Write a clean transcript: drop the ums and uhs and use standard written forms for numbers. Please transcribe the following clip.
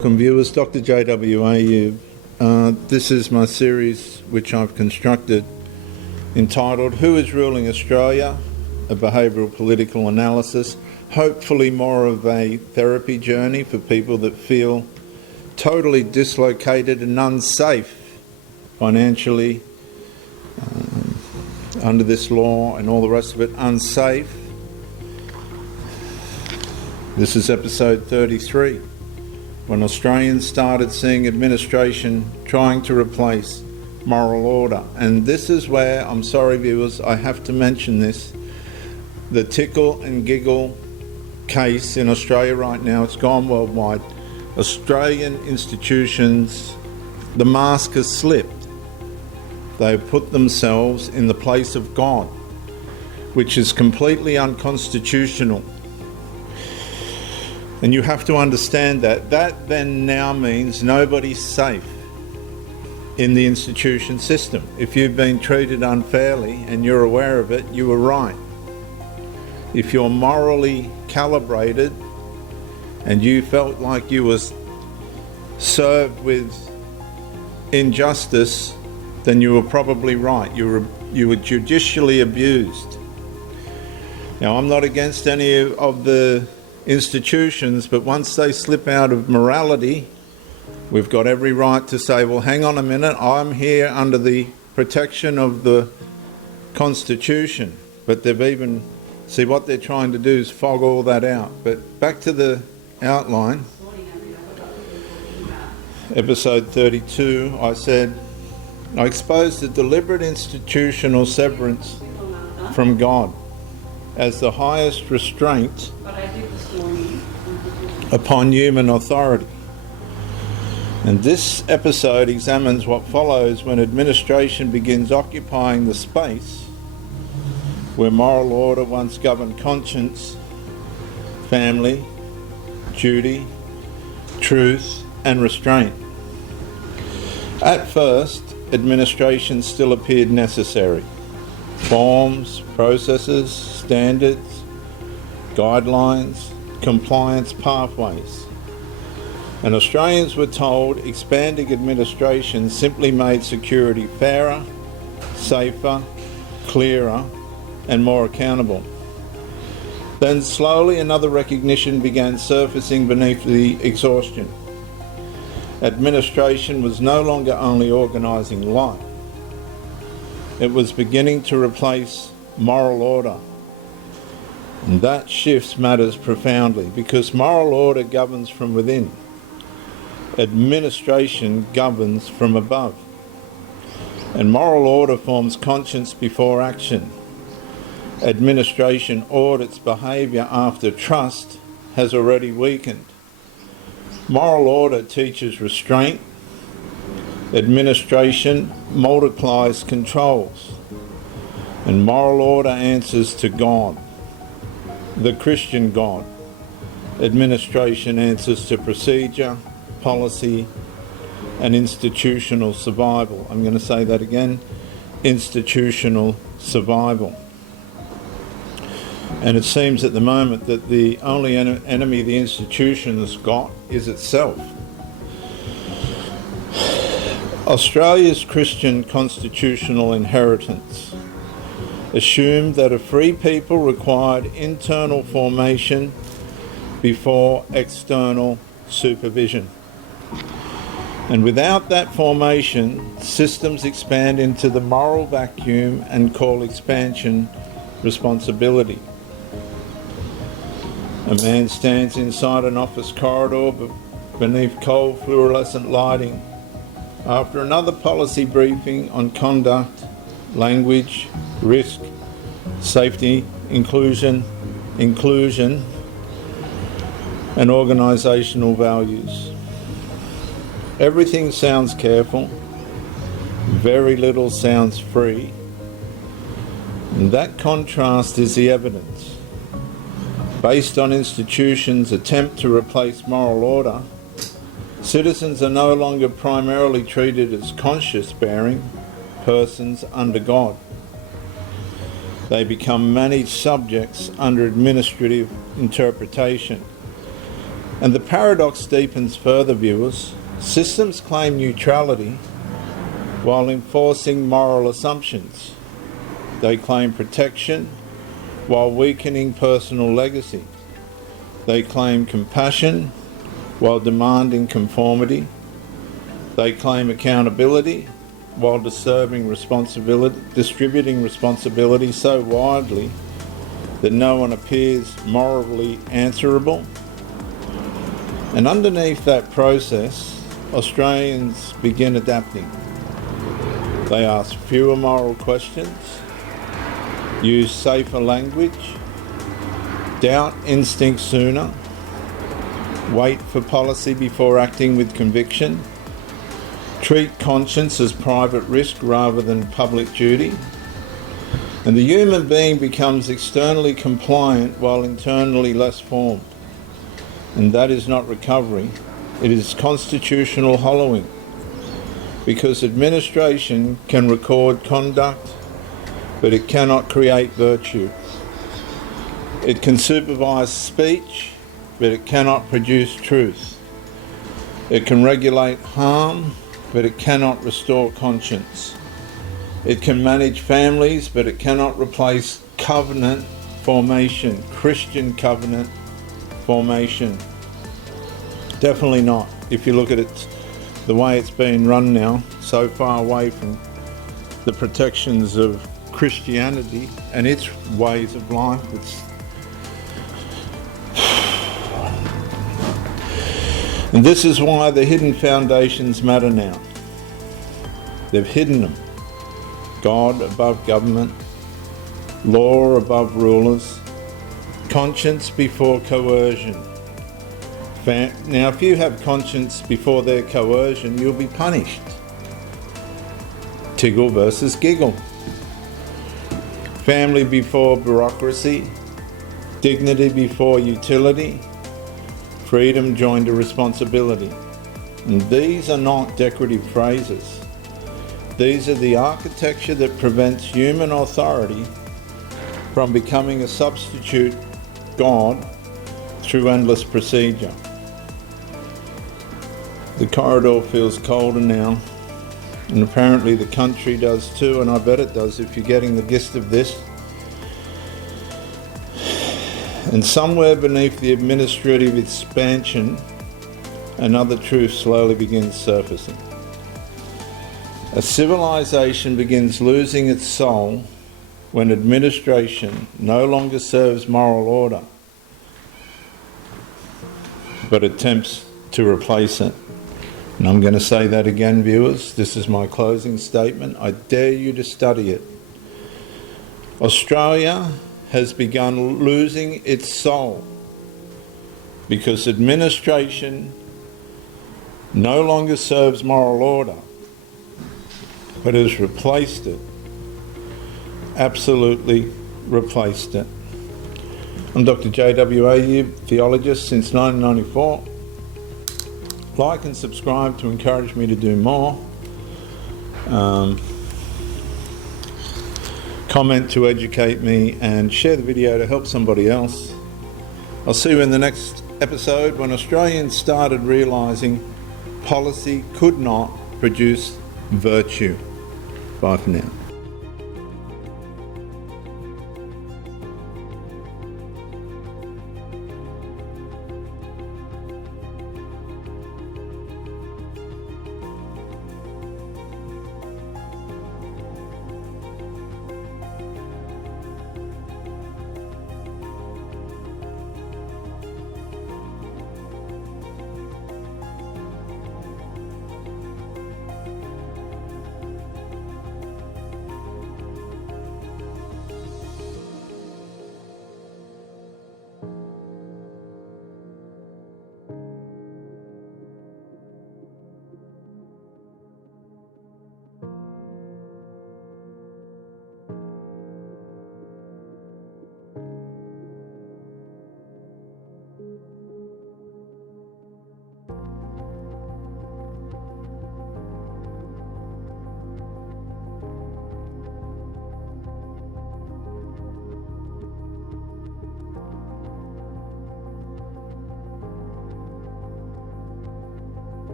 Welcome viewers, Dr. JWAU. This is my series which I've constructed entitled Who is Ruling Australia? A Behavioural Political Analysis. Hopefully more of a therapy journey for people that feel totally dislocated and unsafe financially under this law and all the rest of it, unsafe. This is episode 33. When Australians started seeing administration trying to replace moral order. And this is where, I'm sorry viewers, I have to mention this, the tickle and giggle case in Australia right now, it's gone worldwide. Australian institutions, the mask has slipped. They've put themselves in the place of God, which is completely unconstitutional. And you have to understand that. That then now means nobody's safe in the institution system. If you've been treated unfairly and you're aware of it, you were right. If you're morally calibrated and you felt like you were served with injustice, then you were probably right. You were judicially abused. Now, I'm not against any of the institutions, but once they slip out of morality, we've got every right to say, well, hang on a minute, I'm here under the protection of the Constitution. But they've even, see what they're trying to do is fog all that out. But back to the outline. Episode 32, I said, I exposed the deliberate institutional severance from God as the highest restraint upon human authority. And this episode examines what follows when administration begins occupying the space where moral order once governed conscience, family, duty, truth, and restraint. At first, administration still appeared necessary. Forms, processes, standards, guidelines, compliance pathways. And Australians were told expanding administration simply made security fairer, safer, clearer, and more accountable. Then slowly another recognition began surfacing beneath the exhaustion. Administration was no longer only organising life, it was beginning to replace moral order. And that shifts matters profoundly because moral order governs from within. Administration governs from above. And moral order forms conscience before action. Administration audits behaviour after trust has already weakened. Moral order teaches restraint. Administration multiplies controls. And moral order answers to God, the Christian God. Administration answers to procedure, policy, and institutional survival. I'm going to say that again, institutional survival. And it seems at the moment that the only enemy the institution has got is itself. Australia's Christian constitutional inheritance assumed that a free people required internal formation before external supervision. And without that formation, systems expand into the moral vacuum and call expansion responsibility. A man stands inside an office corridor beneath cold fluorescent lighting after another policy briefing on conduct, language, risk, safety, inclusion, and organisational values. Everything sounds careful, very little sounds free, and that contrast is the evidence. Based on institutions' attempt to replace moral order, citizens are no longer primarily treated as conscience-bearing persons under God. They become managed subjects under administrative interpretation. And the paradox deepens further, viewers. Systems claim neutrality while enforcing moral assumptions. They claim protection while weakening personal legacy. They claim compassion while demanding conformity. They claim accountability while distributing responsibility so widely that no one appears morally answerable. And underneath that process, Australians begin adapting. They ask fewer moral questions, use safer language, doubt instinct sooner, wait for policy before acting with conviction, treat conscience as private risk rather than public duty, and the human being becomes externally compliant while internally less formed. And that is not recovery, it is constitutional hollowing, because administration can record conduct, but it cannot create virtue. It can supervise speech, but it cannot produce truth. It can regulate harm, but it cannot restore conscience. It can manage families, but it cannot replace covenant formation, Christian covenant formation. Definitely not. If you look at it, the way it's been run now, so far away from the protections of Christianity and its ways of life, and this is why the hidden foundations matter now. They've hidden them. God above government, law above rulers, conscience before coercion. Now, if you have conscience before their coercion, you'll be punished. Tiggle versus giggle. Family before bureaucracy, dignity before utility, freedom joined to responsibility. And these are not decorative phrases. These are the architecture that prevents human authority from becoming a substitute God through endless procedure. The corridor feels colder now, and apparently the country does too, and I bet it does if you're getting the gist of this. And somewhere beneath the administrative expansion, another truth slowly begins surfacing. A civilization begins losing its soul when administration no longer serves moral order, but attempts to replace it. And I'm going to say that again, viewers. This is my closing statement. I dare you to study it. Australia has begun losing its soul because administration no longer serves moral order, but has replaced it. Absolutely replaced it. I'm Dr. J.W. Ayub, theologist since 1994. Like and subscribe to encourage me to do more. Comment to educate me, and share the video to help somebody else. I'll see you in the next episode when Australians started realising policy could not produce virtue. Bye for now.